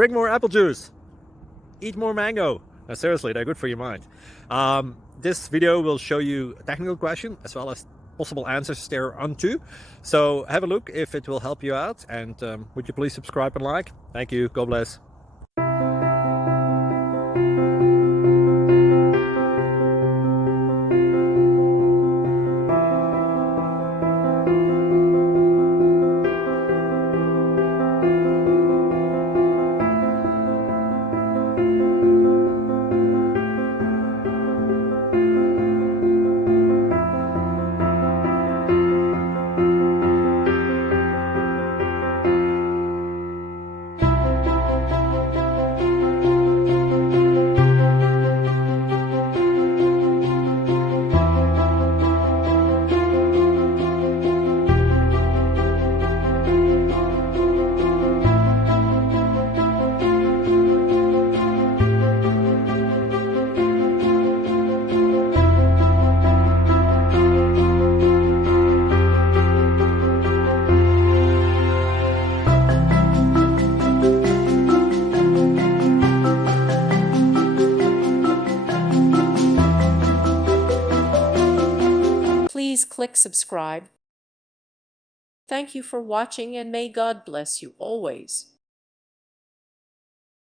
drink more apple juice, eat more mango. No, seriously, they're good for your mind. This video will show you a technical question as well as possible answers thereunto. So have a look if it will help you out, and would you please subscribe and like? Thank you. God bless. Please click subscribe. Thank you for watching, and may God bless you always.